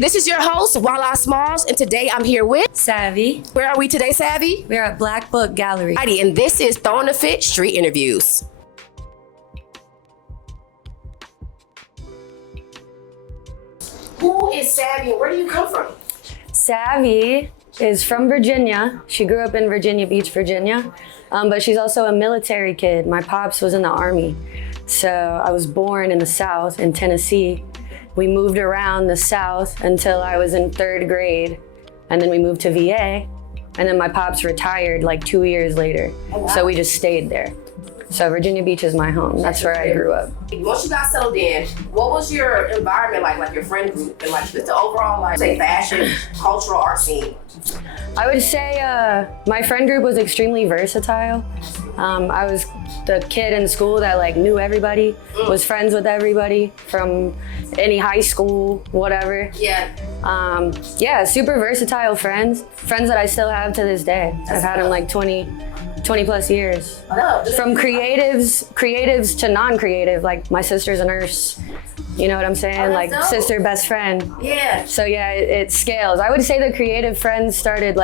This is your host, Walla Smalls, and today I'm here with Savvy. Where are we today, Savvy? We're at Black Book Gallery. Heidi, and this is Throwin Street Interviews. Who is Savvy and where do you come from? Savvy is from Virginia. She grew up in Virginia Beach, Virginia, but she's also a military kid. My pops was in the Army, so I was born in the South, in Tennessee. We moved around the South until I was in 3rd grade, and then we moved to VA, and then my pops retired like 2 years later, so we just stayed there. So Virginia Beach is my home. That's where I grew up. Once you got settled in, what was your environment like your friend group, and like just the overall, say, fashion, cultural art scene? I would say my friend group was extremely versatile. I was the kid in school that knew everybody, was friends with everybody from any high school, whatever. Yeah. Super versatile friends that I still have to this day. I've had them 20 plus years. From creatives to non-creative, like my sister's a nurse. You know what I'm saying? Sister, best friend. Yeah. So yeah, it scales. I would say the creative friends started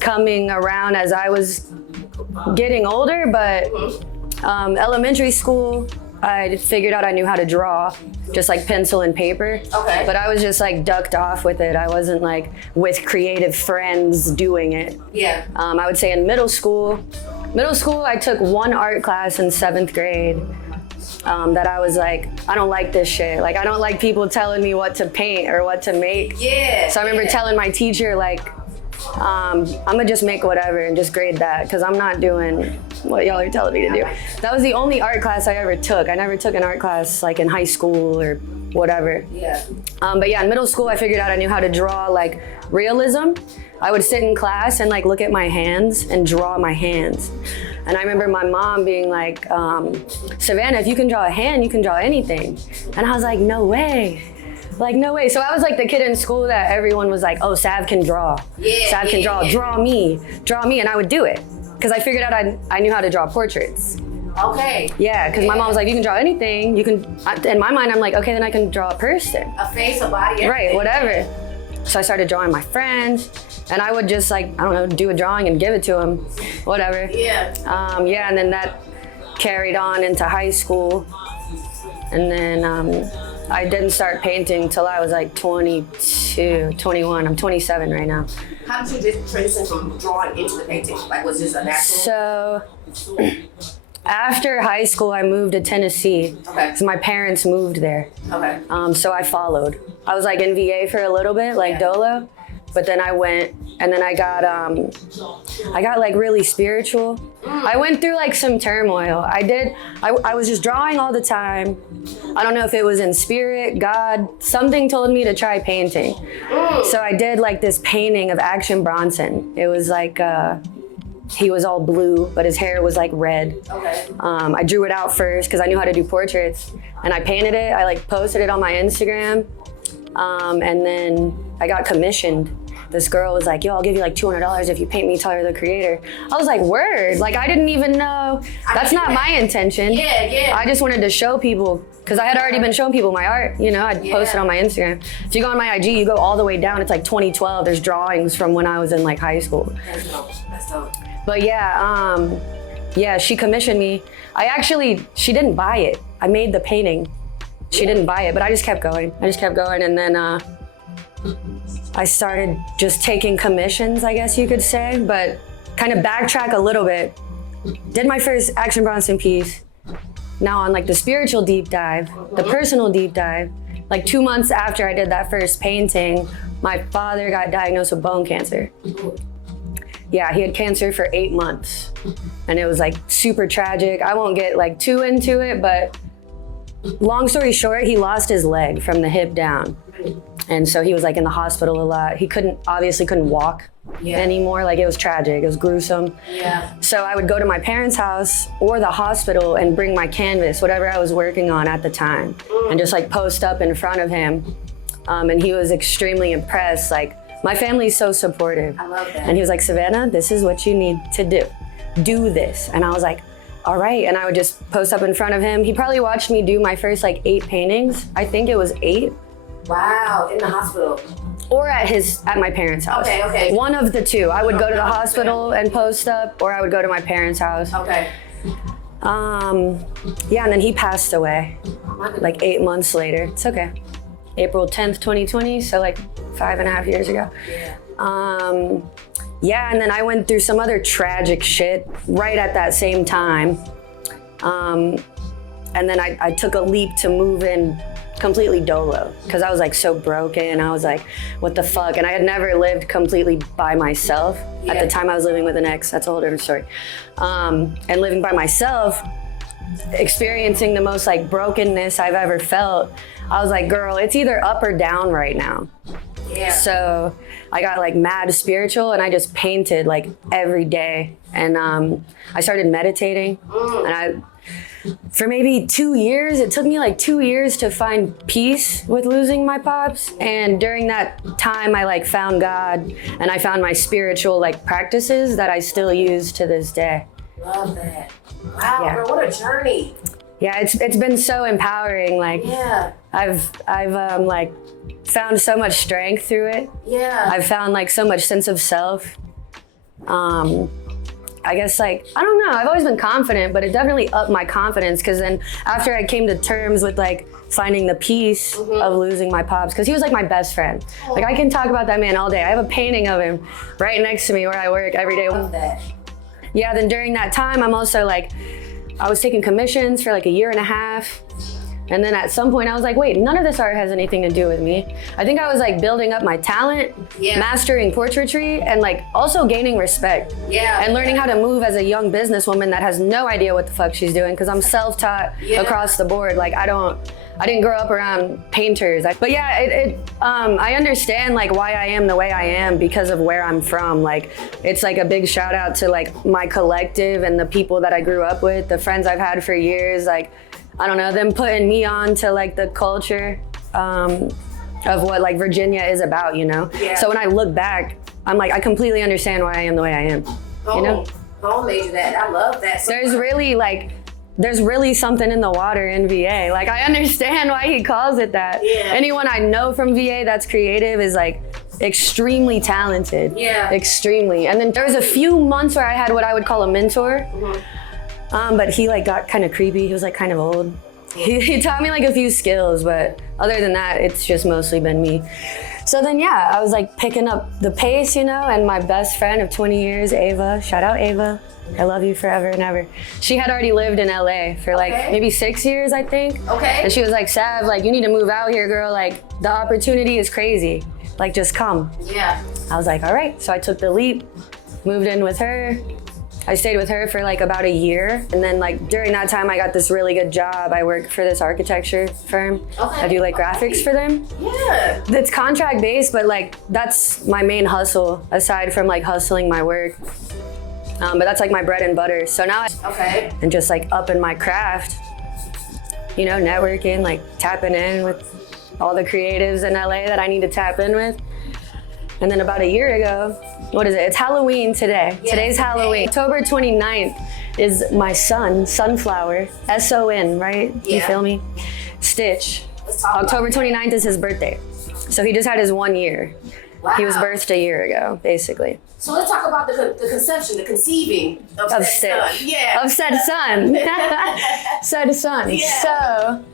coming around as I was getting older, but elementary school, I figured out I knew how to draw, just pencil and paper. Okay. But I was just ducked off with it. I wasn't with creative friends doing it. Yeah. I would say in middle school, I took one art class in 7th grade. That I was I don't like this shit. I don't like people telling me what to paint or what to make. Yeah. So I remember telling my teacher, I'm gonna just make whatever and just grade that, because I'm not doing what y'all are telling me to do. That was the only art class I ever took. I never took an art class in high school or whatever. Yeah. But yeah, in middle school, I figured out I knew how to draw realism. I would sit in class and look at my hands and draw my hands. And I remember my mom being Savannah, if you can draw a hand, you can draw anything. And I was like, no way. No way. So I was the kid in school that everyone was oh, Sav can draw. Yeah, Sav can draw. Draw me. And I would do it. Because I figured out I knew how to draw portraits. Okay. Yeah, because my mom was you can draw anything. You can. In my mind, I'm okay, then I can draw a person. A face, a body, everything. Right, whatever. So I started drawing my friends, and I would just I don't know, do a drawing and give it to them, whatever. Yeah. And then that carried on into high school, and then I didn't start painting till I was 22, 21. I'm 27 right now. How did you just transition from drawing into the painting? Was this a natural? So after high school, I moved to Tennessee. Okay. So my parents moved there. Okay. So I followed. I was in VA for a little bit, Dolo, but then I went, and then I got really spiritual. I went through some turmoil. I was just drawing all the time. I don't know if it was in spirit, God, something told me to try painting. So I did this painting of Action Bronson. It was he was all blue, but his hair was red. Okay. I drew it out first because I knew how to do portraits, and I painted it. I posted it on my Instagram, and then I got commissioned. This girl was yo, I'll give you $200 if you paint me Tyler, the Creator. I was word. I didn't even know. That's not my intention. Yeah. I just wanted to show people, because I had already been showing people my art. I'd post it on my Instagram. If you go on my IG, you go all the way down. It's 2012. There's drawings from when I was in high school. That's dope. But yeah, she commissioned me. She didn't buy it. I made the painting. She didn't buy it, but I just kept going. And then I started just taking commissions, I guess you could say, but kind of backtrack a little bit. Did my first Action Bronson piece. Now on the spiritual deep dive, the personal deep dive, 2 months after I did that first painting, my father got diagnosed with bone cancer. Yeah, he had cancer for 8 months, and it was super tragic. I won't get too into it, but long story short, he lost his leg from the hip down. And so he was in the hospital a lot. He obviously couldn't walk anymore. It was tragic, it was gruesome. Yeah. So I would go to my parents' house or the hospital and bring my canvas, whatever I was working on at the time, and just post up in front of him. And he was extremely impressed. My family's so supportive. I love that. And he was Savannah, this is what you need to do. Do this. And I was all right. And I would just post up in front of him. He probably watched me do my first 8 paintings. I think it was 8. Wow, in the hospital. Or at my parents' house. Okay. One of the two. I would go to the hospital and post up, or I would go to my parents' house. Okay. Yeah, and then he passed away like 8 months later. It's okay. April 10th, 2020, so like 5.5 years ago. Yeah. Yeah, and then I went through some other tragic shit right at that same time. And then I took a leap to move in completely dolo because I was like so broken. I was like, what the fuck? And I had never lived completely by myself. At the time I was living with an ex, that's a whole different story. And living by myself, experiencing the most like brokenness I've ever felt, I was like, girl, it's either up or down right now. Yeah. So I got like mad spiritual and I just painted like every day. And I started meditating and for maybe 2 years, it took me like 2 years to find peace with losing my pops. And during that time, I like found God and I found my spiritual like practices that I still use to this day. Love that. Wow, Yeah. girl, what a journey. Yeah, it's been so empowering. Like Yeah. I've like found so much strength through it. Yeah. I've found like so much sense of self. I guess like, I don't know, I've always been confident, but it definitely upped my confidence because then after I came to terms with like finding the peace of losing my pops, because he was like my best friend. Like I can talk about that man all day. I have a painting of him right next to me where I work every day. Love that. Yeah, then during that time, I'm also like, I was taking commissions for like 1.5 years. And then at some point I was like, wait, none of this art has anything to do with me. I think I was like building up my talent, mastering portraiture, and like also gaining respect. Yeah. And learning how to move as a young businesswoman that has no idea what the fuck she's doing because I'm self-taught across the board. Like I didn't grow up around painters. But yeah, I understand like why I am the way I am because of where I'm from. Like it's like a big shout out to like my collective and the people that I grew up with, the friends I've had for years. Like, I don't know, them putting me on to like the culture of what like Virginia is about, you know? Yeah. So when I look back, I'm like, I completely understand why I am the way I am, you know? Home made you that. I love that. So There's really something in the water in VA. Like I understand why he calls it that. Yeah. Anyone I know from VA that's creative is like extremely talented. Yeah. Extremely. And then there was a few months where I had what I would call a mentor. But he like got kind of creepy. He was like kind of old. He taught me like a few skills, but other than that, it's just mostly been me. So then, yeah, I was like picking up the pace, you know, and my best friend of 20 years, Ava, shout out Ava. I love you forever and ever. She had already lived in LA for like maybe 6 years, I think. Okay. And she was like, Sav, like you need to move out here, girl. Like the opportunity is crazy. Like just come. Yeah. I was like, all right. So I took the leap, moved in with her. I stayed with her for like about 1 year. And then like during that time, I got this really good job. I work for this architecture firm. Okay. I do like graphics for them. Yeah. It's contract based, but like that's my main hustle aside from like hustling my work. But that's like my bread and butter. So now and just like upping my craft, you know, networking, like tapping in with all the creatives in LA that I need to tap in with. And then about 1 year ago, what is it? It's Halloween today. Yes, Today's Halloween. October 29th is my son, Sunflower, S-O-N, right? Yeah. You feel me? Stitch. Let's talk about October 29th is his birthday. So he just had his 1 year. Wow. He was birthed 1 year ago, basically. So let's talk about the conception, the conceiving of said Stitch. son. Yeah. Of said son. Said son.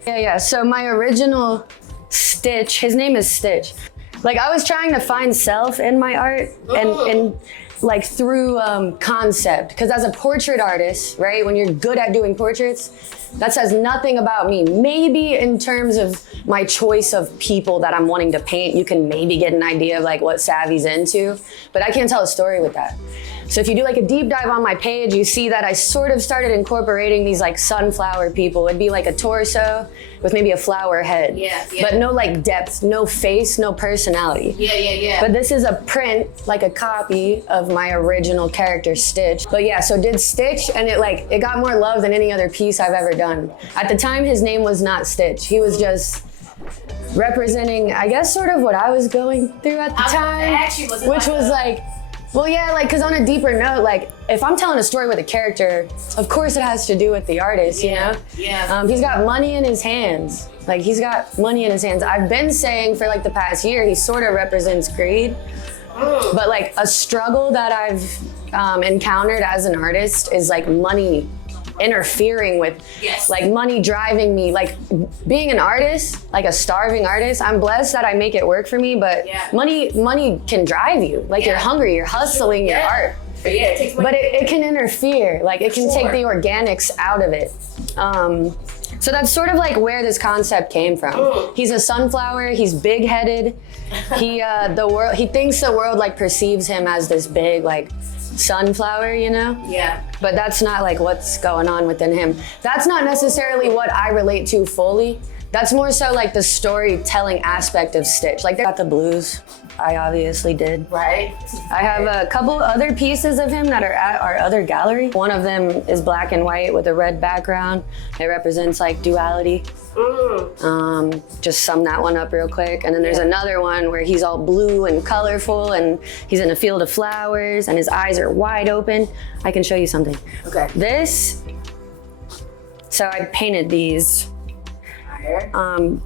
Yeah. So my original Stitch, his name is Stitch. Like I was trying to find self in my art and like through concept. Because as a portrait artist, right, when you're good at doing portraits, that says nothing about me. Maybe in terms of my choice of people that I'm wanting to paint, you can maybe get an idea of like what Savvy's into, but I can't tell a story with that. So if you do like a deep dive on my page, you see that I sort of started incorporating these like sunflower people. It'd be like a torso with maybe a flower head, but no like depth, no face, no personality. Yeah. But this is a print, like a copy of my original character Stitch. But yeah, so did Stitch and it got more love than any other piece I've ever done. At the time, his name was not Stitch. He was just representing, I guess, sort of what I was going through at the time, which was like, well, yeah, like, cause on a deeper note, like, if I'm telling a story with a character, of course it has to do with the artist, you know? Yeah. He's got money in his hands. Like he's got money in his hands. I've been saying for like the past year, he sort of represents greed. But like a struggle that I've encountered as an artist is like money interfering with, like money driving me. Like being an artist, like a starving artist, I'm blessed that I make it work for me, but money can drive you. Like you're hungry, you're hustling your art. But yeah, it takes money. But it can interfere, like it can take the organics out of it. So that's sort of like where this concept came from. He's a sunflower, he's big-headed. He thinks the world like perceives him as this big like sunflower, you know? Yeah. But that's not like what's going on within him. That's not necessarily what I relate to fully. That's more so like the storytelling aspect of Stitch. Like they got the blues. I obviously did. Right. I have a couple other pieces of him that are at our other gallery. One of them is black and white with a red background. It represents like duality. Just sum that one up real quick. And then there's another one where he's all blue and colorful and he's in a field of flowers and his eyes are wide open. I can show you something. Okay. So I painted these.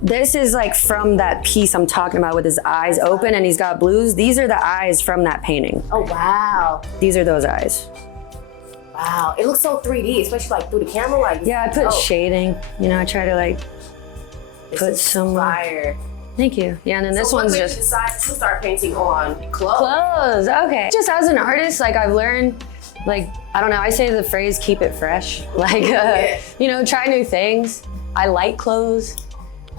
This is like from that piece I'm talking about with his eyes open and he's got blues. These are the eyes from that painting. Oh, wow. These are those eyes. Wow. It looks so 3D, especially like through the camera. Like, yeah, I put shading. You know, I try to like put some fire. Thank you. Yeah, and then this one's just. You decide to start painting on clothes. Clothes. Okay. Just as an artist, like I've learned, like I don't know. I say the phrase "keep it fresh." Like, you know, try new things. I like clothes.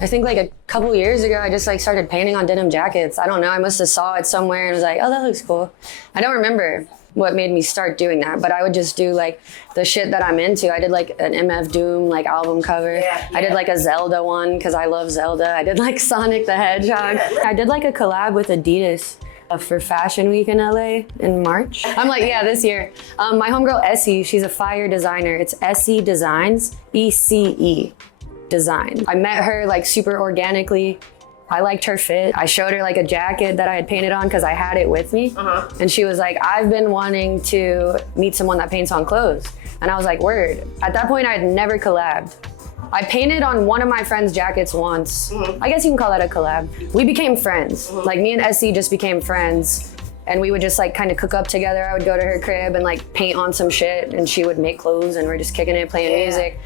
I think like a couple years ago, I just like started painting on denim jackets. I don't know. I must have saw it somewhere and was like, oh, that looks cool. I don't remember what made me start doing that, but I would just do like the shit that I'm into. I did like an MF Doom like album cover. I did like a Zelda one because I love Zelda. I did like Sonic the Hedgehog. I did like a collab with Adidas for Fashion Week in LA in March. I'm like, yeah, this year. My homegirl Essie, she's a fire designer. It's Essie Designs, ECE Design. I met her like super organically. I liked her fit. I showed her like a jacket that I had painted on because I had it with me. And she was like, I've been wanting to meet someone that paints on clothes. And I was like, word. At that point, I had never collabed. I painted on one of my friend's jackets once. I guess you can call that a collab. We became friends. Like me and Essie just became friends. And we would just like kind of cook up together. I would go to her crib and like paint on some shit and she would make clothes and we're just kicking it, playing music.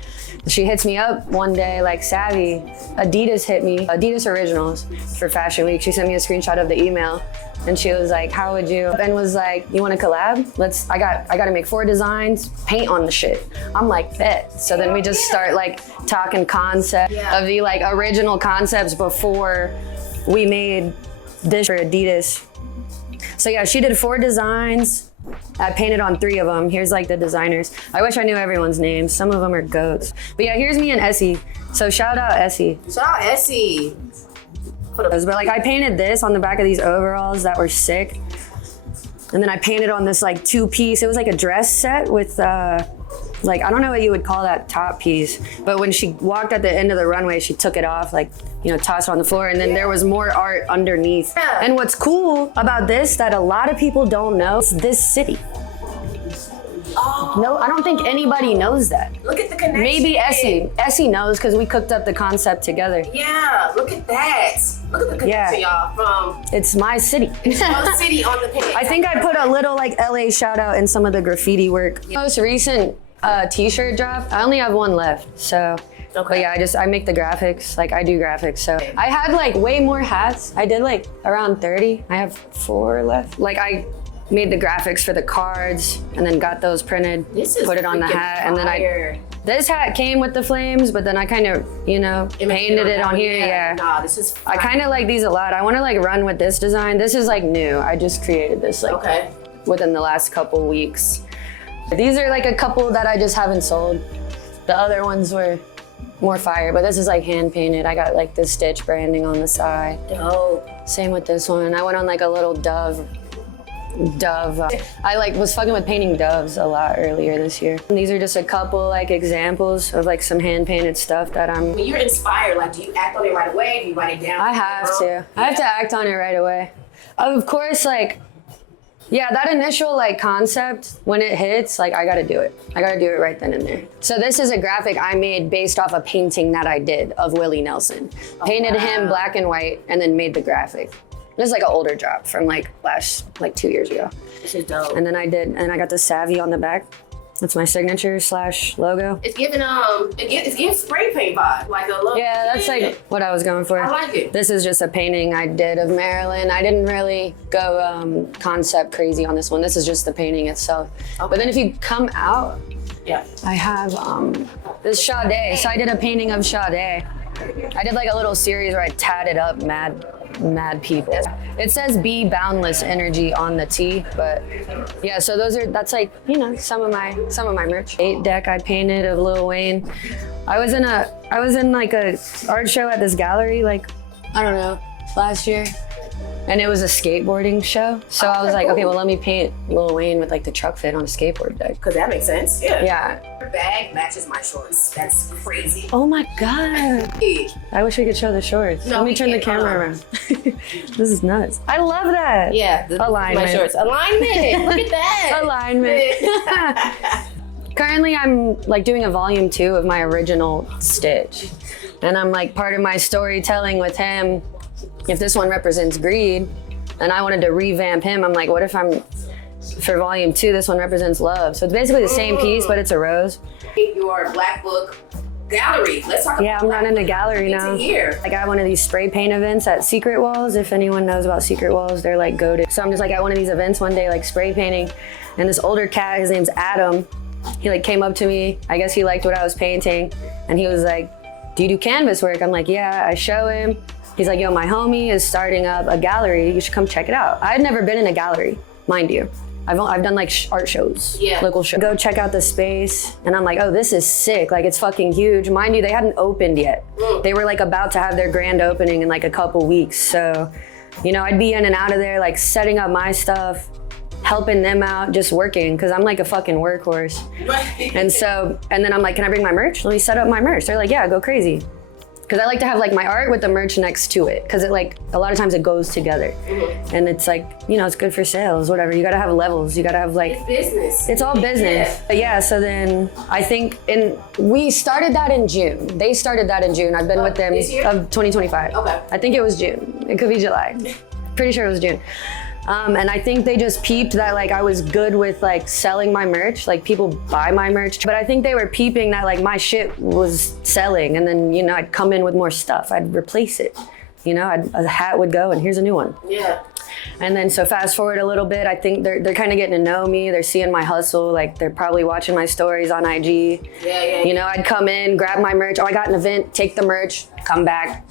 She hits me up one day like, Savvy, Adidas hit me, Adidas Originals for Fashion Week. She sent me a screenshot of the email and she was like, how would you? And was like, you want to collab? I got to make 4 designs, paint on the shit. I'm like, bet. So then we just start like talking concept of the like original concepts before we made this for Adidas. So yeah, she did 4 designs. I painted on 3 of them. Here's like the designers. I wish I knew everyone's names. Some of them are goats. But yeah, here's me and Essie. So shout out Essie. Shout out Essie. But like I painted this on the back of these overalls that were sick. And then I painted on this like 2-piece. It was like a dress set with like, I don't know what you would call that top piece. But when she walked at the end of the runway, she took it off, like, you know, tossed it on the floor. And then there was more art underneath. And what's cool about this that a lot of people don't know is this city. No, I don't think anybody knows that. Look at the connection. Maybe Essie. Essie knows because we cooked up the concept together. Yeah, look at that. Look at the connection, y'all. From it's my city. It's your city on the page. I think I put a little like LA shout out in some of the graffiti work. Most recent t-shirt drop, I only have 1 left, so. But yeah, I make the graphics, like I do graphics. So I had like way more hats. I did like around 30. I have 4 left. Like I made the graphics for the cards and then got those printed, put it on the hat. And then this hat came with the flames, but then I kind of, you know, painted it on here, yeah. Nah, this is fire. I kind of like these a lot. I want to like run with this design. This is like new. I just created this like within the last couple weeks. These are like a couple that I just haven't sold. The other ones were more fire, but this is like hand painted. I got like the Stitch branding on the side. Dope. Same with this one. I went on like a little dove. I like was fucking with painting doves a lot earlier this year. And these are just a couple like examples of like some hand painted stuff that I'm. When you're inspired, like do you act on it right away? Do you write it down? I have to. I have to act on it right away. Of course, like Yeah, that initial like concept, when it hits, like I gotta do it. I gotta do it right then and there. So this is a graphic I made based off a painting that I did of Willie Nelson. Painted him black and white and then made the graphic. This is like an older job from like 2 years ago. This is dope. And then I got the Savvy on the back. That's my signature / logo. It's giving it's giving spray paint vibe, like a logo. Yeah, that's like what I was going for. I like it. This is just a painting I did of Marilyn. I didn't really go concept crazy on this one. This is just the painting itself. Okay. But then if you come out, yeah, I have this Sade. So I did a painting of Sade. I did like a little series where I tatted up mad people. It says be boundless energy on the tee, but yeah, so that's like, you know, some of my merch. 8 deck I painted of Lil Wayne. I was in like a art show at this gallery, like, I don't know, last year. And it was a skateboarding show. So I was like, okay, well, let me paint Lil Wayne with like the truck fit on a skateboard deck. Cause that makes sense, yeah. Yeah. Your bag matches my shorts. That's crazy. Oh my God. I wish we could show the shorts. No, let me turn the camera around. This is nuts. I love that. Yeah, alignment. My shorts. Alignment, look at that. Alignment. Currently, I'm like doing a volume 2 of my original Stitch. And I'm like part of my storytelling with him. If this one represents greed, and I wanted to revamp him, I'm like, what if for volume 2, this one represents love? So it's basically the same piece, but it's a rose. Your Black Book gallery. Let's talk about Yeah, I'm running a gallery now. I got one of these spray paint events at Secret Walls. If anyone knows about Secret Walls, they're like goated. So I'm just like at one of these events one day, like spray painting, and this older cat, his name's Adam, he like came up to me. I guess he liked what I was painting, and he was like, do you do canvas work? I'm like, yeah. I show him. He's like, yo, my homie is starting up a gallery. You should come check it out. I'd never been in a gallery, mind you. I've done like art shows, local shows. Go check out the space. And I'm like, oh, this is sick. Like, it's fucking huge. Mind you, they hadn't opened yet. They were like about to have their grand opening in like a couple weeks. So, you know, I'd be in and out of there, like setting up my stuff, helping them out, just working, because I'm like a fucking workhorse. And then I'm like, can I bring my merch? Let me set up my merch. They're like, yeah, go crazy. Because I like to have like my art with the merch next to it, because it like a lot of times it goes together, and it's like, you know, it's good for sales, whatever. You gotta have levels. You gotta have like it's business. It's all business. Yeah. But yeah, so then I think we started that in June. They started that in June. I've been with them of 2025. Okay. I think it was June. It could be July. Pretty sure it was June. And I think they just peeped that like I was good with like selling my merch, like people buy my merch. But I think they were peeping that like my shit was selling, and then, you know, I'd come in with more stuff. I'd replace it. You know, a hat would go and here's a new one. Yeah. And then so fast forward a little bit, I think they're kind of getting to know me. They're seeing my hustle. Like they're probably watching my stories on IG. Yeah. You know, I'd come in, grab my merch. Oh, I got an event, take the merch, come back.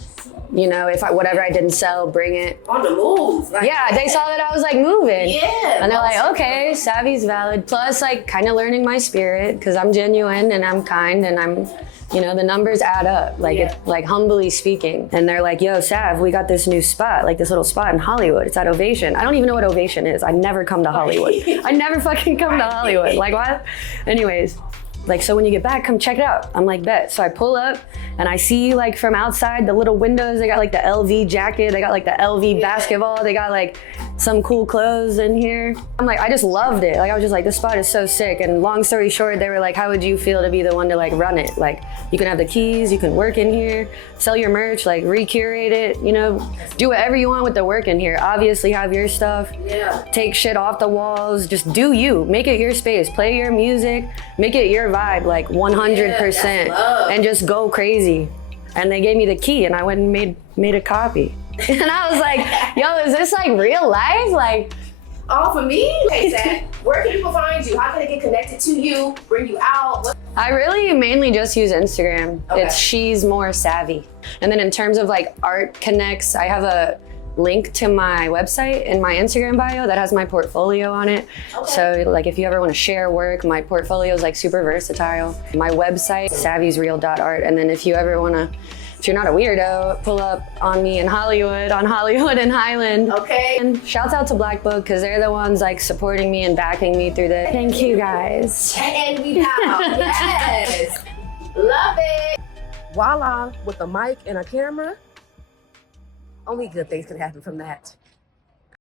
You know, whatever I didn't sell, bring it. On the move. Like, yeah, they saw that I was like moving. Yeah. And they're like, okay, savvy's valid. Plus like kind of learning my spirit, because I'm genuine and I'm kind and I'm, you know, the numbers add up, like it's like humbly speaking. And they're like, yo, Sav, we got this new spot, like this little spot in Hollywood. It's at Ovation. I don't even know what Ovation is. I never come to Hollywood. I never fucking come to Hollywood. Like what? Anyways. Like, so when you get back, come check it out. I'm like, bet. So I pull up and I see like from outside the little windows, they got like the LV jacket, they got like the LV basketball, they got like some cool clothes in here. I'm like, I just loved it. Like, I was just like, this spot is so sick. And long story short, they were like, how would you feel to be the one to like run it? Like, you can have the keys, you can work in here, sell your merch, like recurate it, you know, do whatever you want with the work in here. Obviously have your stuff, take shit off the walls, just do you, make it your space, play your music, make it your vibe, like 100%, and just go crazy. And they gave me the key and I went and made a copy. And I was like, yo, is this like real life? Like, oh, for me? Okay, Zach, where can people find you? How can they get connected to you, bring you out? I really mainly just use Instagram. Okay. It's She's More Savvy. And then in terms of like art connects, I have a link to my website in my Instagram bio that has my portfolio on it. Okay. So like if you ever want to share work, my portfolio is like super versatile. My website, savvysreal.art. And then if you ever want to, if you're not a weirdo, pull up on me in Hollywood, on Hollywood and Highland. Okay. And shouts out to Black Book, because they're the ones like supporting me and backing me through this. Thank you guys. And we out. Yes. Love it. Voila, with a mic and a camera. Only good things can happen from that.